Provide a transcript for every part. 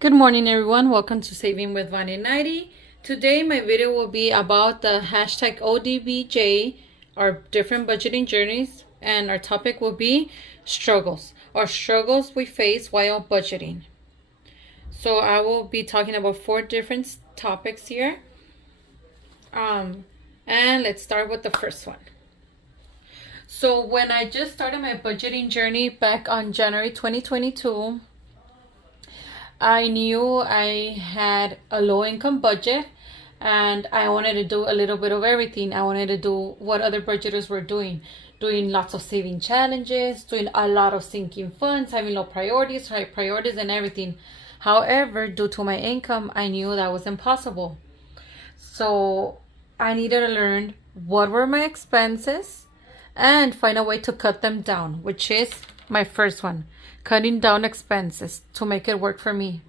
Good morning, everyone. Welcome to Saving with Vanya 90. Today, my video will be about the hashtag ODBJ, our different budgeting journeys, and our topic will be struggles, or struggles we face while budgeting. So I will be talking about 4 different topics here. And let's start with the first one. So when I just started my budgeting journey back on January 2022, I knew I had a low income budget and I wanted to do a little bit of everything. I wanted to do what other budgeters were doing lots of saving challenges, doing a lot of sinking funds, having low priorities, high priorities, and everything. However, due to my income, I knew that was impossible. So I needed to learn what were my expenses and find a way to cut them down, which is my first one, cutting down expenses to make it work for me.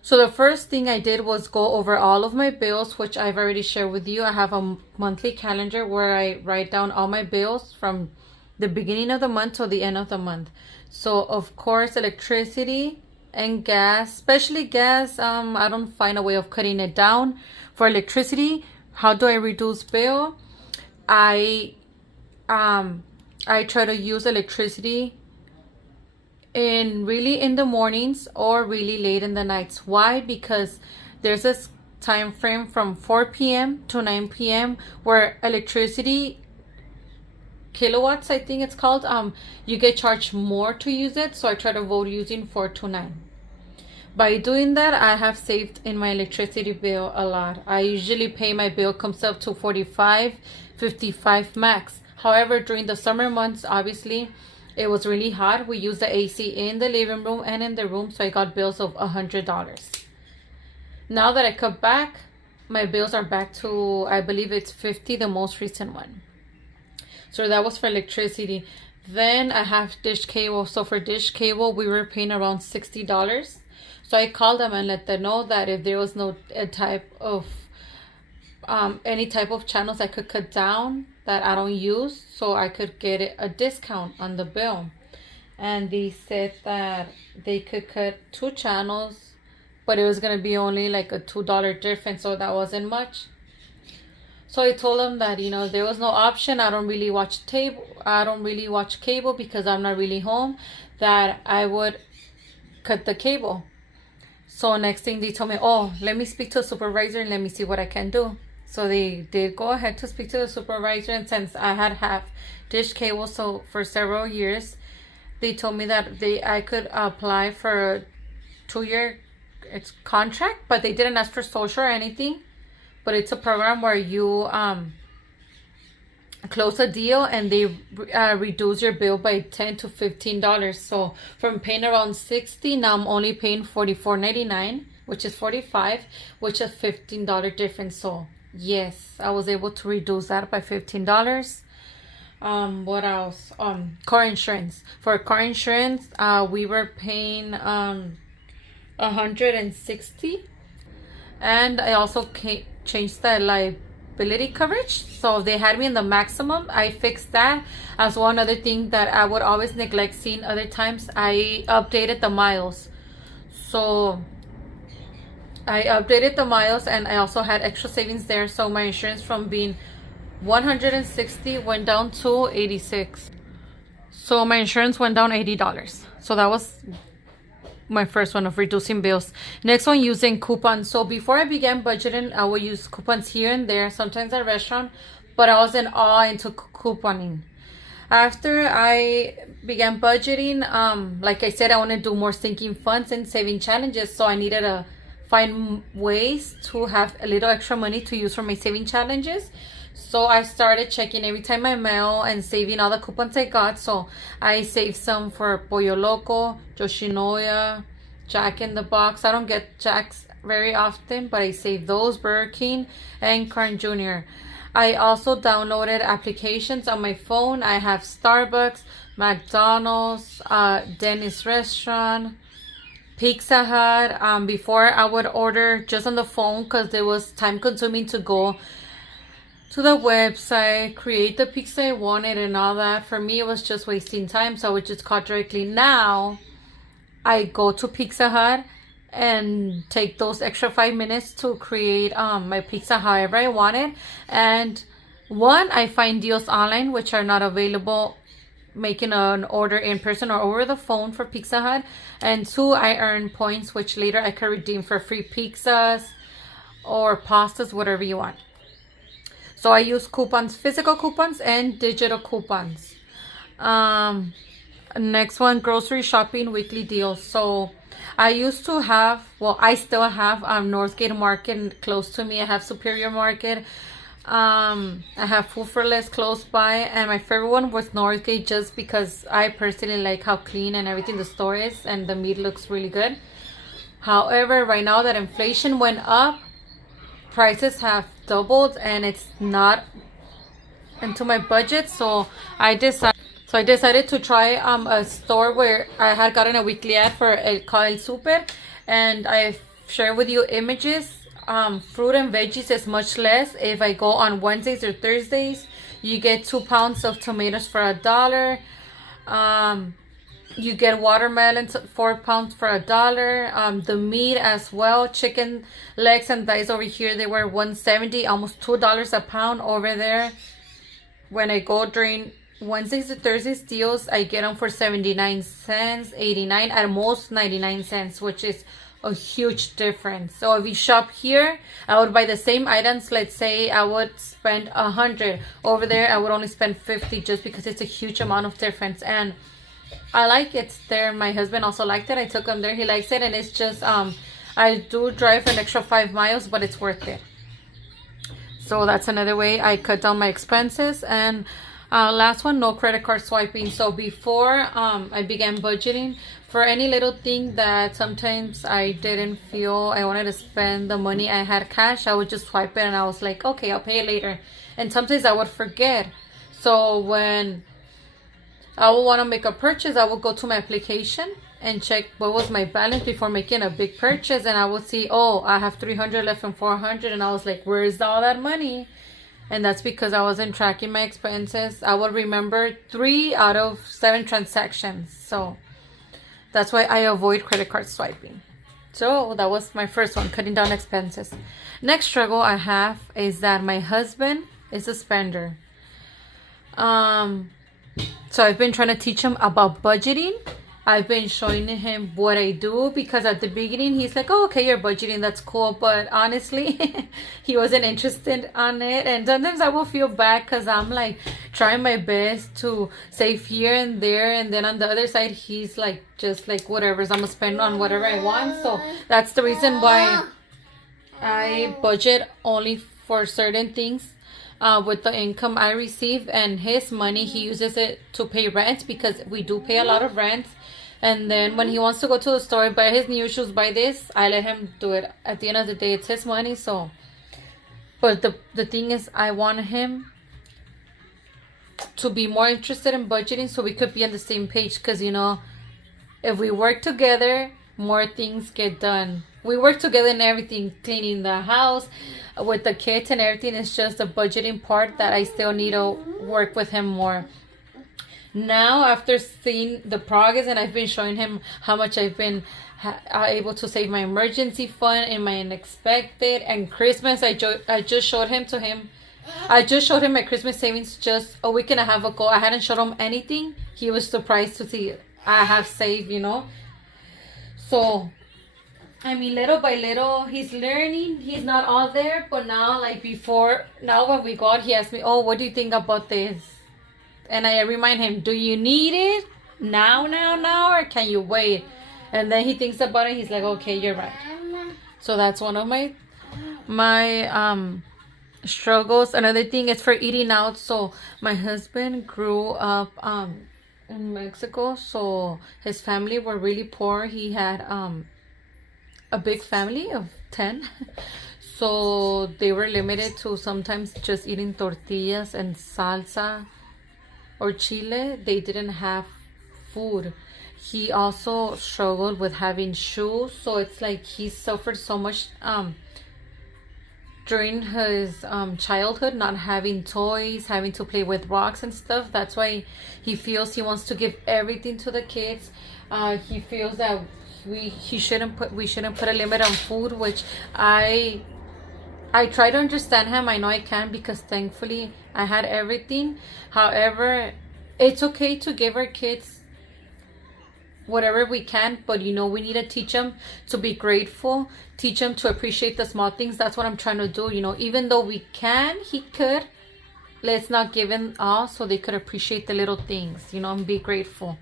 So the first thing I did was go over all of my bills, which I've already shared with you. I have a monthly calendar where I write down all my bills from the beginning of the month to the end of the month. So of course, electricity and gas, especially gas, I don't find a way of cutting it down. For electricity, how do I reduce bill? I try to use electricity in the mornings or really late in the nights. Why? Because there's this time frame from 4 p.m. to 9 p.m. where electricity kilowatts, I think it's called, you get charged more to use it. So I try to avoid using 4 to 9. By doing that, I have saved in my electricity bill a lot. I usually pay, my bill comes up to $45, $55 max. However, during the summer months, obviously, it was really hot. We used the AC in the living room and in the room, so I got bills of $100. Now that I cut back, my bills are back to, I believe it's $50, the most recent one. So that was for electricity. Then I have dish cable. So for dish cable, we were paying around $60. So I called them and let them know that if there was no any type of channels I could cut down that I don't use, so I could get a discount on the bill. And they said that they could cut 2 channels, but it was gonna be only like a $2 difference, so that wasn't much. So I told them that, there was no option. I don't really watch cable because I'm not really home, that I would cut the cable. So next thing they told me, oh, let me speak to a supervisor and let me see what I can do. So they did go ahead to speak to the supervisor, and since I had dish cable so for several years, they told me that I could apply for a 2-year contract, but they didn't ask for social or anything. But it's a program where you close a deal and they reduce your bill by $10 to $15. So from paying around $60, now I'm only paying $44.99, which is $45, which is $15 difference. So yes, I was able to reduce that by $15. What else? Car insurance. For car insurance, we were paying $160, and I also changed the liability coverage. So they had me in the maximum. I fixed that. As one other thing that I would always neglect seeing other times, I updated the miles. So I updated the miles, and I also had extra savings there. So my insurance from being $160 went down to $86. So my insurance went down $80. So that was my first one of reducing bills. Next one, using coupons. So before I began budgeting, I would use coupons here and there, sometimes at restaurant, but I was in awe into couponing. After I began budgeting, like I said, I want to do more sinking funds and saving challenges. So I needed to find ways to have a little extra money to use for my saving challenges. So I started checking every time I mail and saving all the coupons I got. So I saved some for Pollo Loco, Yoshinoya, Jack in the Box. I don't get Jack's very often, but I save those, Burger King, and Carl Jr. I also downloaded applications on my phone. I have Starbucks, McDonald's, Denny's Restaurant, Pizza Hut. Before I would order just on the phone because it was time consuming to go to the website, create the pizza I wanted and all that. For me, it was just wasting time, so I would just call directly. Now I go to Pizza Hut and take those extra 5 minutes to create my pizza however I want it. And one, I find deals online which are not available making an order in person or over the phone for Pizza Hut. And two, I earn points which later I can redeem for free pizzas or pastas, whatever you want. So I use coupons, physical coupons and digital coupons. Next one, grocery shopping weekly deals. So I used to have, well, I still have Northgate Market close to me. I have Superior Market. I have Food for Less close by, and my favorite one was Northgate just because I personally like how clean and everything the store is, and the meat looks really good. However, right now that inflation went up, prices have doubled and it's not into my budget, so I decided to try a store where I had gotten a weekly ad for called El Super, and I share with you images. Fruit and veggies is much less. If I go on Wednesdays or Thursdays, you get 2 pounds of tomatoes for $1. You get watermelons 4 pounds for $1. The meat as well, chicken legs and thighs over here, they were $1.70, almost $2 a pound over there. When I go during Wednesdays to Thursdays deals, I get them for 79 cents, 89, at most 99 cents, which is a huge difference. So if you shop here, I would buy the same items. Let's say I would spend 100 over there, I would only spend 50, just because it's a huge amount of difference. And I like it there. My husband also liked it. I took him there, he likes it, and it's just I do drive an extra 5 miles, but it's worth it. So that's another way I cut down my expenses. And last one, no credit card swiping. So before I began budgeting for any little thing that sometimes I didn't feel I wanted to spend the money I had cash, I would just swipe it, and I was like, okay, I'll pay it later. And sometimes I would forget. So when I would want to make a purchase, I would go to my application and check what was my balance before making a big purchase, and I would see, oh, I have 300 left and 400, and I was like, where is all that money? And that's because I wasn't tracking my expenses. I would remember 3 out of 7 transactions. So that's why I avoid credit card swiping. So that was my first one, cutting down expenses. Next struggle I have is that my husband is a spender. So I've been trying to teach him about budgeting. I've been showing him what I do, because at the beginning he's like, oh, okay, you're budgeting, that's cool. But honestly, he wasn't interested on it. And sometimes I will feel bad because I'm like trying my best to save here and there. And then on the other side, he's like, just like, whatever, I'm going to spend on whatever I want. So that's the reason why I budget only for certain things. With the income I receive, and his money, he uses it to pay rent, because we do pay a lot of rent. And then when he wants to go to the store, buy his new shoes, buy this, I let him do it. At the end of the day, it's his money. So, but the thing is, I want him to be more interested in budgeting, so we could be on the same page. Because, you know, if we work together, more things get done. We work together in everything, cleaning the house, with the kids and everything. It's just the budgeting part that I still need to work with him more. Now, after seeing the progress, and I've been showing him how much I've been able to save my emergency fund and my unexpected, and Christmas, I just showed him my Christmas savings just a week and a half ago. I hadn't showed him anything. He was surprised to see I have saved, you know. So, I mean, little by little, he's learning. He's not all there, but now, like before, now when we go out, he asks me, oh, what do you think about this? And I remind him, do you need it now, or can you wait? And then he thinks about it. He's like, okay, you're right. So that's one of my struggles. Another thing is for eating out. So my husband grew up in Mexico, so his family were really poor. He had a big family of 10. So they were limited to sometimes just eating tortillas and salsa or chile. They didn't have food. He also struggled with having shoes. So it's like he suffered so much during his childhood, not having toys, having to play with rocks and stuff. That's why he feels he wants to give everything to the kids. He feels that we shouldn't put a limit on food, which I try to understand him. I know I can, because thankfully I had everything. However, it's okay to give our kids whatever we can, but we need to teach them to be grateful, teach them to appreciate the small things. That's what I'm trying to do. Even though he could, let's not give him all, so they could appreciate the little things, and be grateful.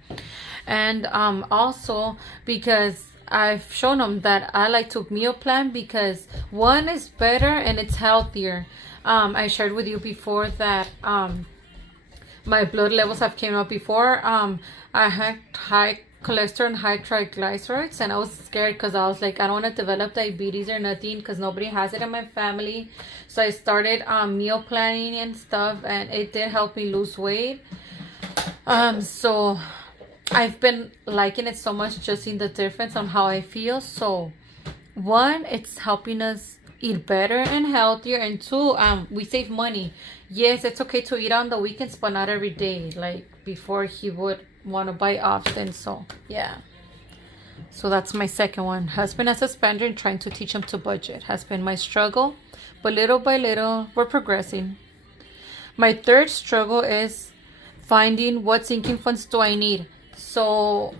And also, because I've shown them that I like to meal plan, because one is better and it's healthier. I shared with you before that my blood levels have came up before. I had high cholesterol and high triglycerides, and I was scared because I was like, I don't want to develop diabetes or nothing, because nobody has it in my family. So I started meal planning and stuff, and it did help me lose weight. So I've been liking it so much, just seeing the difference on how I feel. So one, it's helping us eat better and healthier, and two, we save money. Yes, it's okay to eat on the weekends, but not every day, like before he would want to buy often. So yeah, so that's my second one. Husband as a spender and trying to teach him to budget has been my struggle, but little by little we're progressing. My third struggle is finding what sinking funds do I need. So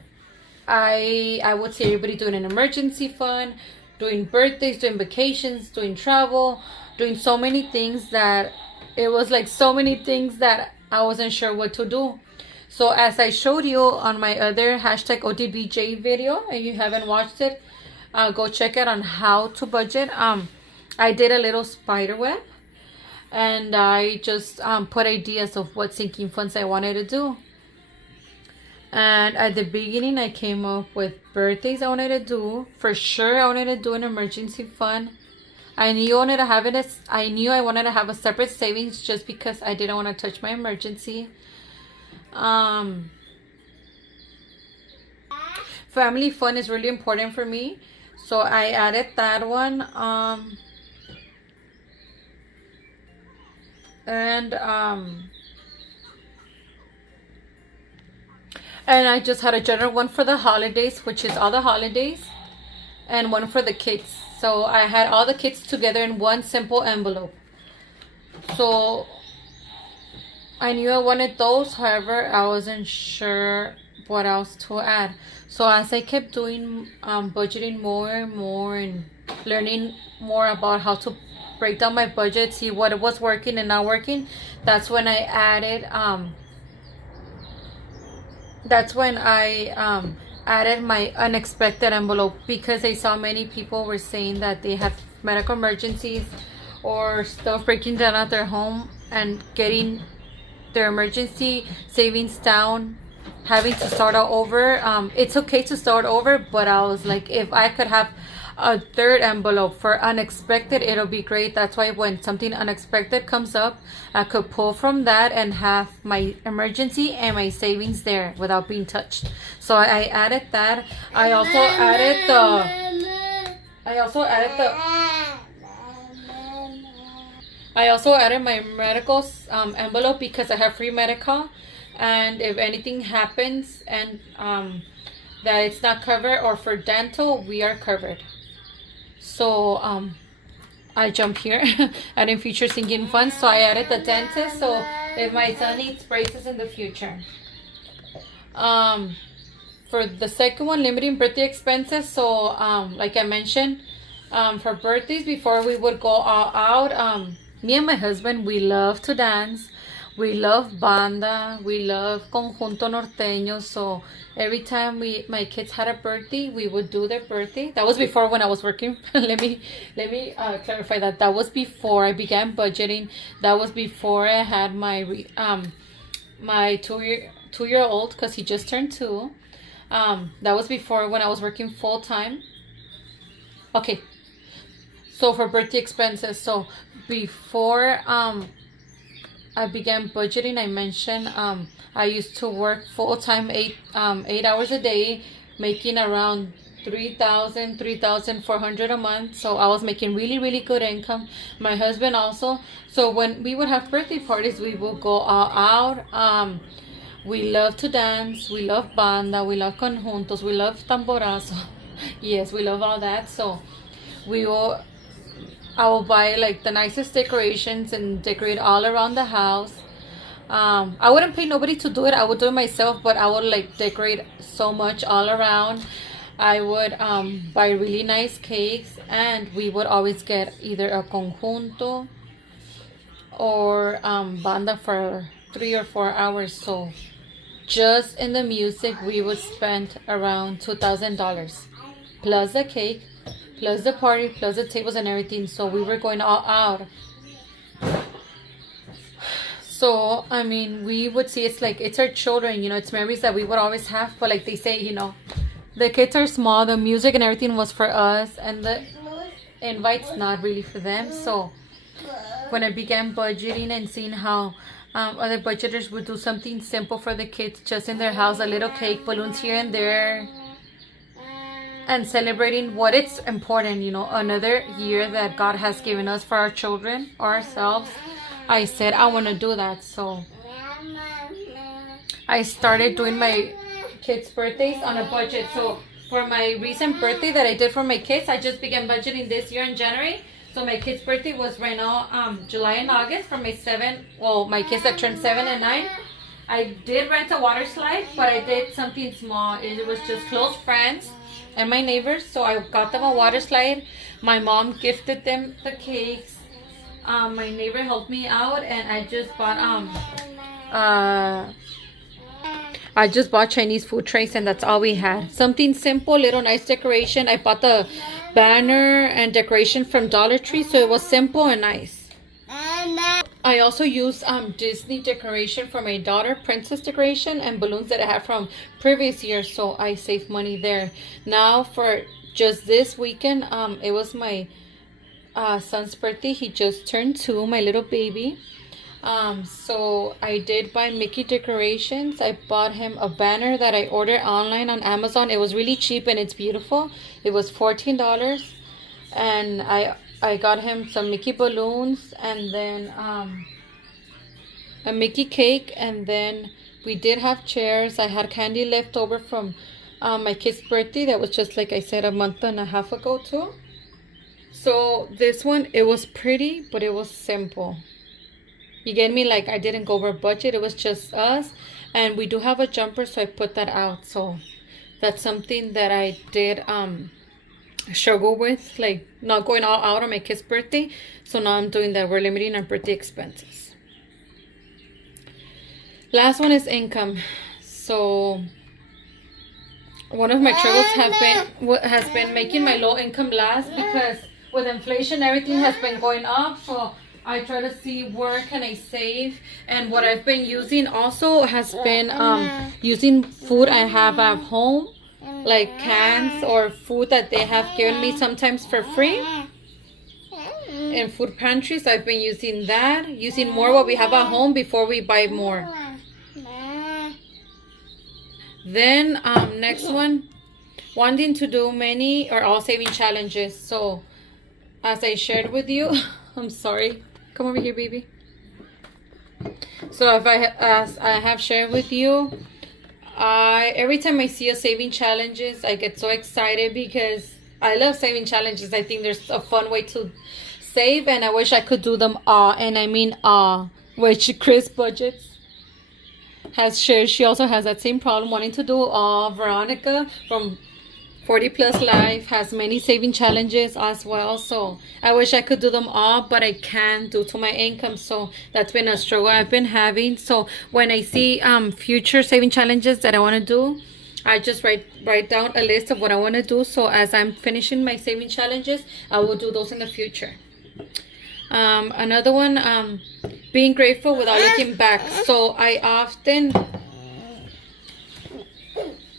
I would say everybody doing an emergency fund, doing birthdays, doing vacations, doing travel, doing so many things that it was like so many things that I wasn't sure what to do. So as I showed you on my other hashtag ODBJ video, and you haven't watched it, go check it on how to budget. I did a little spider web, and I just put ideas of what sinking funds I wanted to do. And at the beginning, I came up with birthdays I wanted to do. For sure, I wanted to do an emergency fund. I knew I wanted to have it. I knew I wanted to have a separate savings, just because I didn't want to touch my emergency. Family fun is really important for me, so I added that one. And I just had a general one for the holidays, which is all the holidays, and one for the kids. So I had all the kids together in one simple envelope. So I knew I wanted those. However, I wasn't sure what else to add. So as I kept doing budgeting more and more, and learning more about how to break down my budget, see what was working and not working, that's when I added added my unexpected envelope, because I saw many people were saying that they have medical emergencies or stuff breaking down at their home, and getting their emergency savings down, having to start all over. It's okay to start over, but I was like, if I could have a third envelope for unexpected, it'll be great. That's why when something unexpected comes up, I could pull from that and have my emergency and my savings there without being touched. So I added that. I also added my medical envelope, because I have free medical, and if anything happens and that it's not covered, or for dental, we are covered. So I jump here. I didn't feature sinking funds, so I added the dentist, so if my son needs braces in the future. For the second one, limiting birthday expenses. So like I mentioned, for birthdays, before we would go all out, me and my husband, we love to dance. We love banda. We love conjunto norteño. So every time my kids had a birthday, we would do their birthday. That was before, when I was working. let me clarify that. That was before I began budgeting. That was before I had my my two-year-old, because he just turned 2. That was before, when I was working full time. Okay. So for birthday expenses, so before I began budgeting, I mentioned I used to work full time, 8 hours a day, making around $3,400 a month. So I was making really, really good income. My husband also. So when we would have birthday parties, we would go all out. We love to dance. We love banda. We love conjuntos. We love tamborazo. Yes, we love all that. So we will I will buy like the nicest decorations and decorate all around the house. I wouldn't pay nobody to do it. I would do it myself, but I would like decorate so much all around. I would buy really nice cakes, and we would always get either a conjunto or banda for 3 or 4 hours. So just in the music, we would spend around $2,000 plus the cake, plus the party, plus the tables and everything. So we were going all out. So, I mean, we would see it's our children, you know, it's memories that we would always have. But like they say, you know, the kids are small, the music and everything was for us, and the invites not really for them. So when I began budgeting and seeing how other budgeters would do something simple for the kids just in their house, a little cake, balloons here and there, and celebrating what it's important, you know, another year that God has given us for our children or ourselves, I said I want to do that. So I started doing my kids' birthdays on a budget. So for my recent birthday that I did for my kids, I just began budgeting this year in January. So my kids' birthday was right now July and August for my kids that turned 7 and 9. I did rent a water slide, but I did something small. It was just close friends and my neighbors. So I got them a water slide. My mom gifted them the cakes. My neighbor helped me out, and I just bought Chinese food trays, and that's all we had. Something simple, little nice decoration. I bought the banner and decoration from Dollar Tree, so it was simple and nice. I also used Disney decoration for my daughter, princess decoration, and balloons that I had from previous years, so I saved money there. Now for just this weekend, it was my son's birthday. He just turned 2, my little baby. So I did buy Mickey decorations. I bought him a banner that I ordered online on Amazon. It was really cheap and it's beautiful. It was $14, and I got him some Mickey balloons, and then a Mickey cake, and then we did have chairs. I had candy left over from my kid's birthday that was just like I said a month and a half ago too. So this one, it was pretty, but it was simple. You get me? Like I didn't go over budget. It was just us, and we do have a jumper, so I put that out. So that's something that I did struggle with, like not going all out on my kid's birthday. So now I'm doing that. We're limiting our birthday expenses. Last one is income. So one of my struggles has been making my low income last, because with inflation everything has been going up. So I try to see where can I save, and what I've been using also has been using food I have at home, like cans or food that they have given me sometimes for free in food pantries. I've been using that, using more what we have at home before we buy more. Then next one, wanting to do many or all saving challenges. So as I shared with you, I'm sorry, come over here, baby. So as I have shared with you, every time I see a saving challenges, I get so excited because I love saving challenges. I think there's a fun way to save, and I wish I could do them all, and I mean all. Which Chris Budgets has shared. She also has that same problem, wanting to do all. Veronica from 40 Plus Life has many saving challenges as well. So I wish I could do them all, but I can't due to my income. So that's been a struggle I've been having. So when I see future saving challenges that I want to do, I just write down a list of what I want to do. So as I'm finishing my saving challenges, I will do those in the future. Another one, being grateful without looking back. So I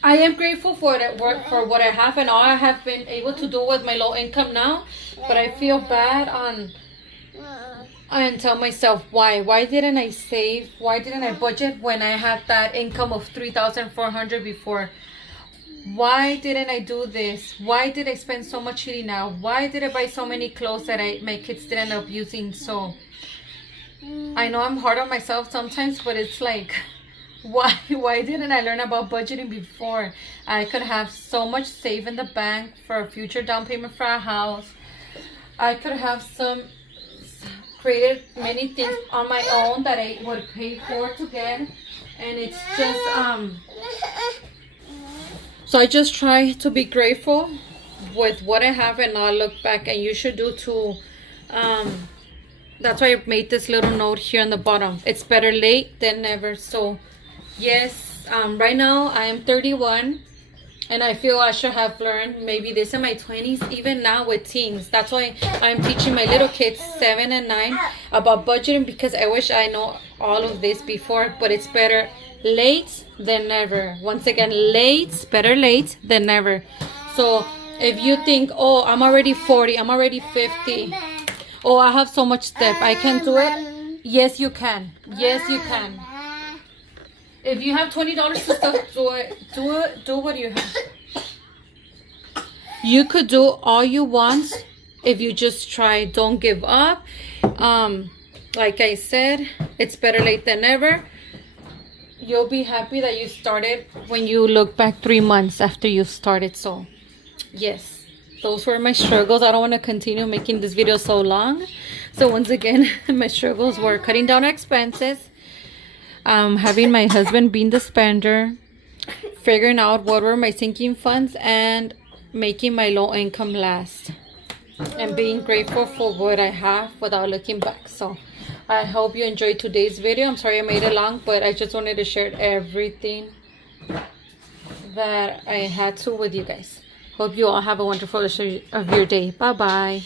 am grateful for what I have and all I have been able to do with my low income now, but I feel bad and tell myself why didn't I save, why didn't I budget when I had that income of $3,400 before? Why didn't I do this? Why did I spend so much eating out? Why did I buy so many clothes that my kids didn't end up using? So I know I'm hard on myself sometimes, but it's like Why didn't I learn about budgeting before? I could have so much saved in the bank for a future down payment for a house. I could have created many things on my own that I would pay for to get, and it's just so I just try to be grateful with what I have and not look back, and you should do too. That's why I made this little note here on the bottom. It's better late than never. So yes, right now I am 31, and I feel I should have learned maybe this in my 20s, even now with teens. That's why I'm teaching my little kids 7 and 9 about budgeting, because I wish I know all of this before, but it's better late than never. Once again, better late than never. So if you think, oh, I'm already 40, I'm already 50, oh, I have so much debt, I can't do it. Yes, you can. Yes, you can. If you have $20 to stuff, do what you have. You could do all you want if you just try. Don't give up. Like I said, it's better late than never. You'll be happy that you started when you look back 3 months after you started. So yes, those were my struggles. I don't want to continue making this video so long. So once again, my struggles were cutting down expenses, having my husband being the spender, figuring out what were my sinking funds, and making my low income last, and being grateful for what I have without looking back. So I hope you enjoyed today's video. I'm sorry I made it long, but I just wanted to share everything that I had to with you guys. Hope you all have a wonderful rest of your day. Bye bye.